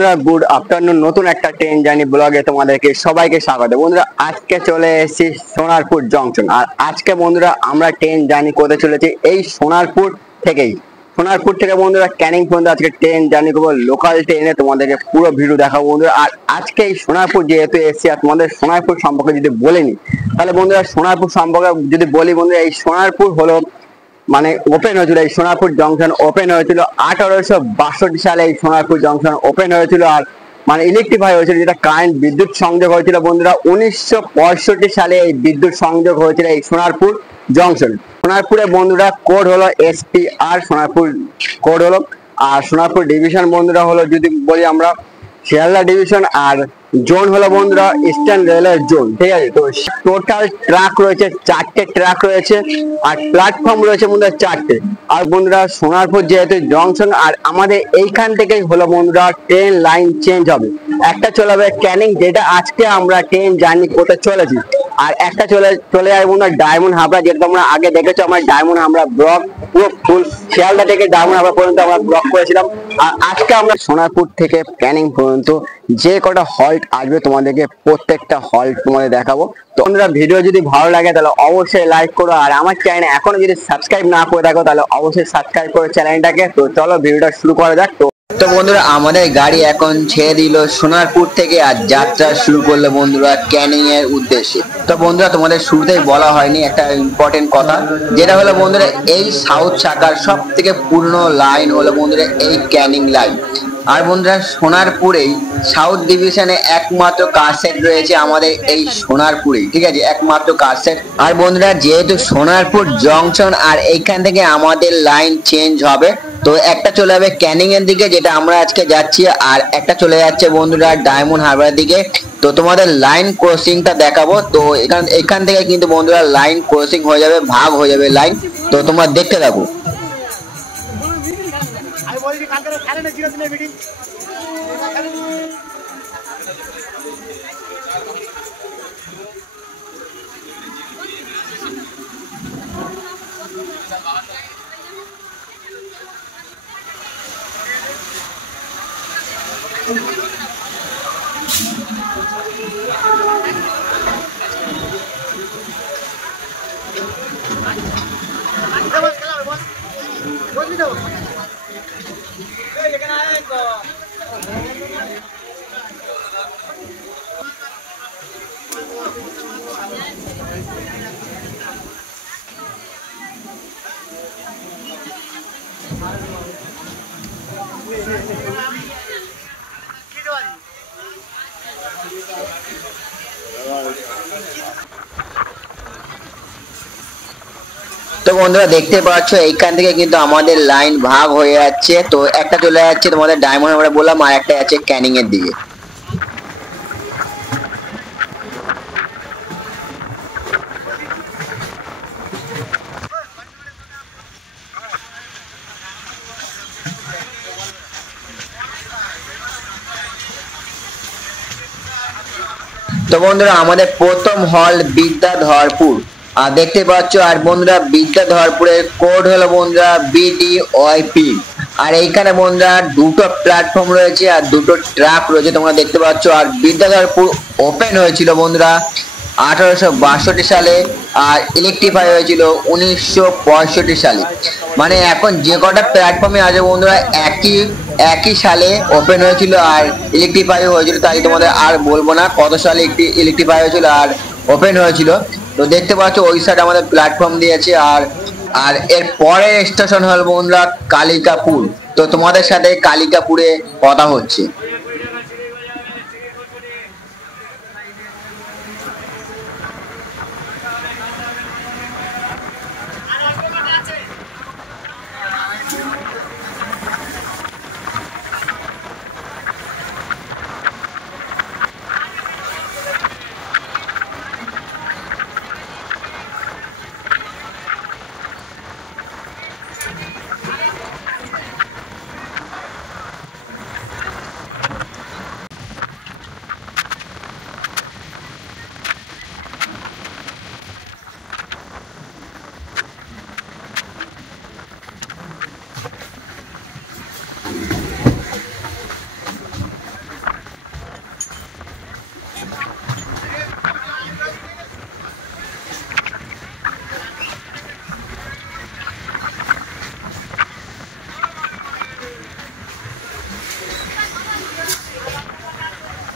বন্ধুরা good afternoon. নতুন একটা ট্রেন জার্নি ব্লগে তোমাদেরকে সবাইকে স্বাগত। বন্ধুরা আজকে চলে এসেছি সোনারপুর জংশন। আর আজকে বন্ধুরা আমরা ট্রেন জার্নি করতে চলেছি এই সোনারপুর থেকেই। সোনারপুর থেকে বন্ধুরা ক্যানিং পর্যন্ত আজকে ট্রেন জার্নি করবো, লোকাল ট্রেনে তোমাদেরকে পুরো ভিডিও দেখাবো বন্ধুরা। আর আজকে এই সোনারপুর যেহেতু এসেছি আর তোমাদের সোনারপুর সম্পর্কে যদি বলিনি, তাহলে বন্ধুরা সোনারপুর সম্পর্কে যদি বলি, বন্ধুরা এই সোনারপুর হলো মানে ওপেন হয়েছিল, এই সোনারপুর জংশন ওপেন হয়েছিল 1862 সালে। এই সোনারপুর জংশন ওপেন হয়েছিল আর মানে ইলেকট্রিফাই হয়েছিল, যেটা কারেন্ট বিদ্যুৎ সংযোগ হয়েছিল বন্ধুরা 1965 সালে। এই বিদ্যুৎ সংযোগ হয়েছিল এই সোনারপুর জংশন। সোনারপুরে বন্ধুরা কোড হলো SPR, সোনারপুর কোড হলো। আর সোনারপুর ডিভিশন বন্ধুরা হলো যদি বলি আমরা শিয়ালদা ডিভিশন। আর জোন হলো বন্ধুরা ইস্টার্ন রেলের জোন, ঠিক আছে। তো টোটাল ট্রাক রয়েছে 4টে ট্রাক রয়েছে আর প্ল্যাটফর্ম রয়েছে বন্ধুরা 4টে। আর বন্ধুরা সোনারপুর যেহেতু জংশন, আর আমাদের এইখান থেকেই হলো বন্ধুরা ট্রেন লাইন চেঞ্জ হবে। একটা চলে যাবে ক্যানিং, যেটা আজকে আমরা ট্রেন জার্নি করতে চলেছি। আর একটা চলে যাবে বন্ধুরা ডায়মন্ড হাবড়া, যেটা তোমরা আগে দেখেছো আমার ডায়মন্ড হাবড়া ব্লক পুরো ফুল শিয়ালদা থেকে ডায়মন্ড হাবড়া পর্যন্ত আমরা ব্লক করেছিলাম। আর আজকে আমরা সোনারপুর থেকে ক্যানিং পর্যন্ত যে কটা হল্ট আসবে তোমাদেরকে প্রত্যেকটা হল্ট তোমাদের দেখাবো। তো বন্ধুরা ভিডিও যদি ভালো লাগে তাহলে অবশ্যই লাইক করো, আর আমার চ্যানেল এখনো যদি সাবস্ক্রাইব না করে থাকো তাহলে অবশ্যই সাবস্ক্রাইব করো চ্যানেলটাকে। তো চলো ভিডিওটা শুরু করা যাক। তো বন্ধুরা আমাদের গাড়ি এখন ছেড়ে দিল সোনারপুর থেকে আর যাত্রা শুরু করলো বন্ধুরা ক্যানিং এর উদ্দেশ্যে। তো বন্ধুরা তোমাদের শুরুতেই বলা হয়নি একটা ইম্পর্টেন্ট কথা, যেটা হলো বন্ধুরা এই সাউথ শাখার সব থেকে পুরনো লাইন হলো বন্ধুরা এই ক্যানিং লাইন। আর বন্ধুরা সোনারপুরেই সাউথ ডিভিশনে একমাত্র কার সেট রয়েছে আমাদের এই সোনারপুরেই, ঠিক আছে, একমাত্র কার সেট। আর বন্ধুরা যেহেতু সোনারপুর জংশন আর এইখান থেকে আমাদের লাইন চেঞ্জ হবে, তো একটা চলে যাবে ক্যানিং এর দিকে যেটা আমরা আজকে যাচ্ছি, আর একটা চলে যাচ্ছে বন্ধুরা ডায়মন্ড হারবার দিকে। তো তোমাদের লাইন ক্রসিংটা দেখাবো। তো এখান থেকে কিন্তু বন্ধুরা লাইন ক্রসিং হয়ে যাবে, ভাগ হয়ে যাবে লাইন। তো তোমরা দেখতে থাকো। তো বন্ধুরা দেখতে পাচ্ছ এইখান থেকে কিন্তু আমাদের লাইন ভাগ হয়ে যাচ্ছে। তো একটা চলে যাচ্ছে তোমাদের ডায়মন্ড আমরা বললাম, আর একটা আছে ক্যানিং এর দিকে। তো বন্ধুরা আমাদের প্রথম হল বিদ্যাধরপুর আর দেখতে পাচ্ছ। আর বন্ধুরা বিদ্যাধরপুরের কোড হলো বন্ধুরা BDYP। আর এইখানে বন্ধুরা দুটো প্ল্যাটফর্ম রয়েছে আর দুটো ট্রাক রয়েছে তোমরা দেখতে পাচ্ছ। আর বিদ্যাধরপুর ওপেন হয়েছিল বন্ধুরা 1862 সালে আর ইলেকট্রিফাই হয়েছিল 1965 সালে। মানে এখন যে কটা প্ল্যাটফর্মে আছে বন্ধুরা একই সালে ওপেন হয়েছিল আর ইলেকট্রিফাই হয়েছিল, তাই তোমাদের আর বলবো না কত সালে ইলেকট্রিফাই হয়েছিল আর ওপেন হয়েছিল। তো দেখতে পাচ্ছ ওই সাইড আমাদের প্ল্যাটফর্ম দিয়েছে। আর এর পরের স্টেশন হল বন্ধুরা কালিকাপুর। তো তোমাদের সাথে কালিকাপুরে কথা হচ্ছে।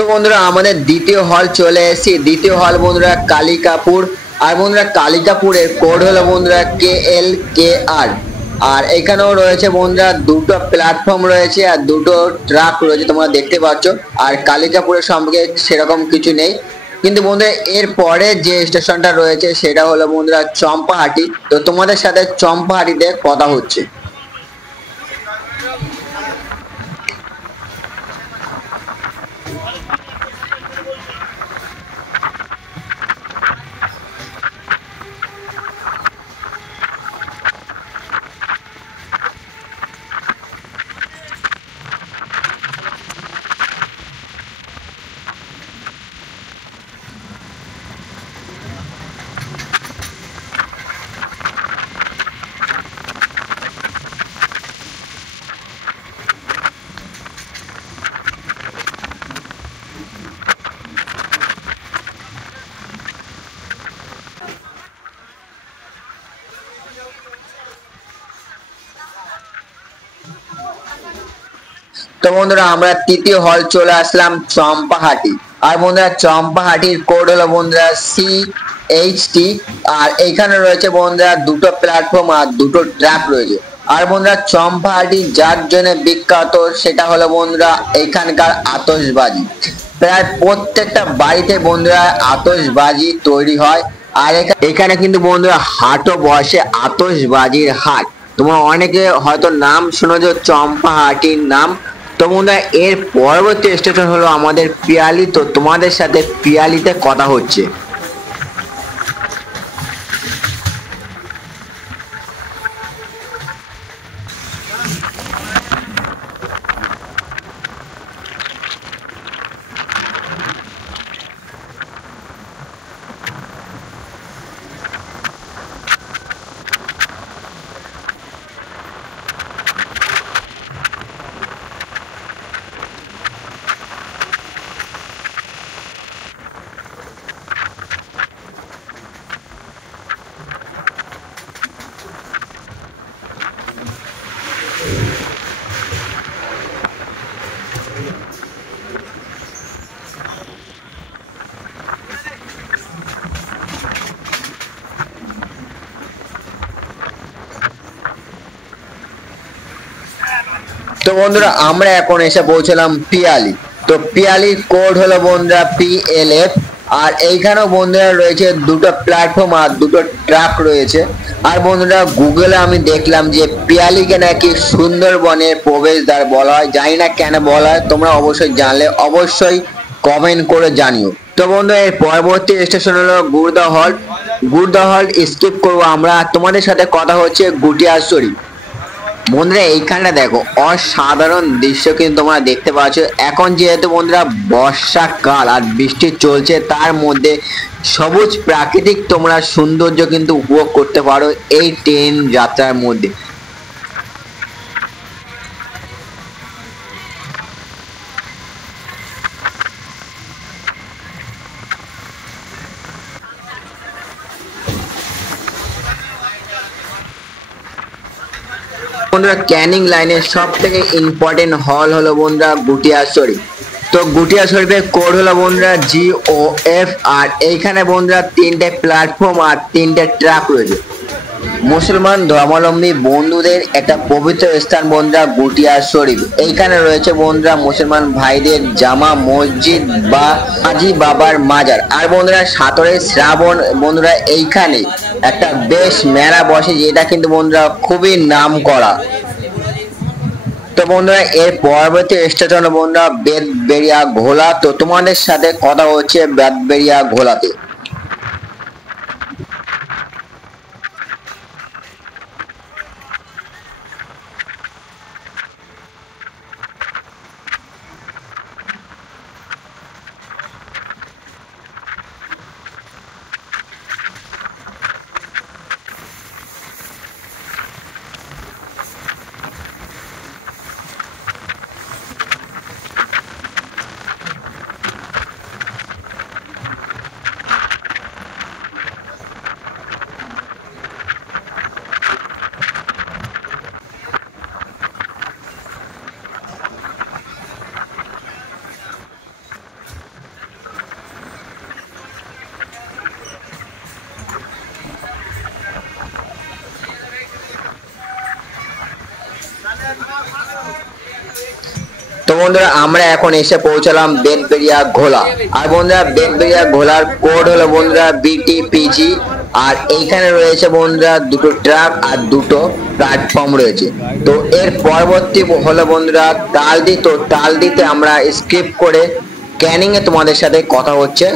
তো বন্ধুরা আমাদের দ্বিতীয় হল চলে এসেছি। দ্বিতীয় হল বন্ধুরা কালিকাপুর। আর বন্ধুরা কালিকাপুরের কোড হলো বন্ধুরা KLKR। আর এখানেও রয়েছে বন্ধুরা দুটো প্ল্যাটফর্ম রয়েছে আর দুটো ট্রাক রয়েছে, তোমরা দেখতে পাচ্ছ। আর কালিকাপুরের সম্পর্কে সেরকম কিছু নেই, কিন্তু বন্ধুরা এর পরে যে স্টেশনটা রয়েছে সেটা হলো বন্ধুরা চম্পাহাটি। তো তোমাদের সাথে চম্পাহাটিতে কথা হচ্ছে। তো বন্ধুরা আমরা তৃতীয় হল চলে আসলাম চম্পাহাটি। আর বন্ধুরা চম্পাহাটির কোড হলো বন্ধুরা CHT। আর এইখানে রয়েছে বন্ধুরা দুটো প্ল্যাটফর্ম আর দুটো ট্র্যাক রয়েছে। আর বন্ধুরা চম্পাহাটি যার জন্য বিখ্যাত সেটা হলো বন্ধুরা এখানকার আতশবাজি। প্রায় প্রত্যেকটা বাড়িতে বন্ধুরা আতশবাজি তৈরি হয়। আর এখানে কিন্তু বন্ধুরা হাটও বসে, আতশবাজির হাট। তোমরা অনেকে হয়তো নাম শুনেছো চম্পাহাটির নাম। তো বন্ধুরা এর পরবর্তী স্টেশন হলো আমাদের পিয়ালি। তো তোমাদের সাথে পিয়ালিতে কথা হচ্ছে। তো বন্ধুরা আমরা এখন এসে পৌঁছলাম পিয়ালি। তো পিয়ালির কোড হলো বন্ধুরা PLF। আর এইখানেও বন্ধুরা রয়েছে দুটো প্ল্যাটফর্ম আর দুটো ট্রাক রয়েছে। আর বন্ধুরা গুগলে আমি দেখলাম যে পিয়ালিকে নাকি সুন্দরবনের প্রবেশদ্বার বলা হয়। জানি না কেন বলা হয়, তোমরা অবশ্যই জানলে অবশ্যই কমেন্ট করে জানিও। তো বন্ধু এর পরবর্তী স্টেশন হলো গুড়দা হল্ট। গুড়দা হল্ট স্কিপ করবো আমরা। তোমাদের সাথে কথা হচ্ছে গুটিয়ারছড়ি। বন্ধুরা এইখানটা দেখো অসাধারণ দৃশ্য কিন্তু তোমরা দেখতে পাচ্ছ। এখন যেহেতু বন্ধুরা বর্ষাকাল আর বৃষ্টি চলছে, তার মধ্যে সবুজ প্রাকৃতিক তোমরা সৌন্দর্য কিন্তু উপভোগ করতে পারো এই ট্রেন যাত্রার মধ্যে। বন্ধুরা ক্যানিং লাইনের সব থেকে ইম্পর্টেন্ট হল হলো বন্ধুরা গুটিয়া শরীফ। তো গুটিয়া শরীফের কোড হলো বন্ধুরা GOF। আর এইখানে বন্ধুরা তিনটে প্ল্যাটফর্ম আর তিনটে ট্রাক রয়েছে। মুসলমান ধর্মাবলম্বী বন্ধুদের একটা পবিত্র স্থান বন্ধুরা গুটিয়া শরীফ। এইখানে রয়েছে বন্ধুরা মুসলমান ভাইদের জামা মসজিদ বা হাজি বাবার মাজার। আর বন্ধুরা 17 শ্রাবণ বন্ধুরা এইখানে একটা বেশ মেলা বসে, যেটা কিন্তু বন্ধুরা খুবই নাম করা। তো বন্ধুরা এর পরবর্তী স্টেশন বন্ধুরা বেদবেরিয়া ঘোলা। তো তোমাদের সাথে কথা হচ্ছে বেদবেরিয়া ঘোলাতে। বন্ধুরা আমরা এখন এসে পৌঁছালাম বেনবেরিয়া ঘোলা। আর বন্ধুরা বেনবেরিয়া ঘোলার কোড হলো বন্ধুরা BTPG। আর এইখানে রয়েছে বন্ধুরা দুটো ট্রাক আর দুটো প্ল্যাটফর্ম রয়েছে। তো এর পরবর্তী হলো বন্ধুরা তালদি। তো তালদিতে আমরা স্কিপ করে ক্যানিং এ তোমাদের সাথে কথা হচ্ছে।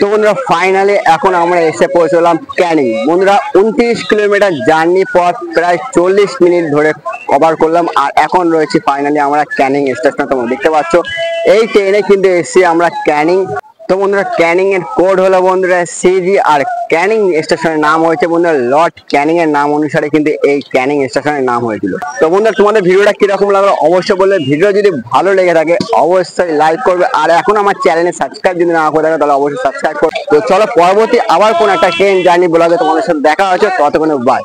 তো বন্ধুরা ফাইনালি এখন আমরা এসে পৌঁছলাম ক্যানিং। বন্ধুরা 29 কিলোমিটার জার্নি পথ প্রায় 40 মিনিট ধরে কভার করলাম। আর এখন রয়েছে ফাইনালি আমরা ক্যানিং স্টেশনে। তোমরা দেখতে পাচ্ছ এই ট্রেনে কিন্তু এসে আমরা ক্যানিং। তো বন্ধুরা ক্যানিং এর কোড হলো বন্ধুরা CG। আর ক্যানিং স্টেশনের নাম হয়েছে বন্ধুরা লর্ড ক্যানিং এর নাম অনুসারে কিন্তু এই ক্যানিং স্টেশনের নাম হয়েছিল। তো বন্ধুরা তোমাদের ভিডিওটা কিরকম লাগলো অবশ্যই বলবে। ভিডিও যদি ভালো লেগে থাকে অবশ্যই লাইক করবে। আর এখন আমার চ্যানেলে সাবস্ক্রাইব যদি না করে থাকে তাহলে অবশ্যই সাবস্ক্রাইব করবে। তো চলো পরবর্তী আবার কোন একটা ট্রেন জার্নি ব্লগে তোমাদের সাথে দেখা হচ্ছে। ততক্ষণে বাই।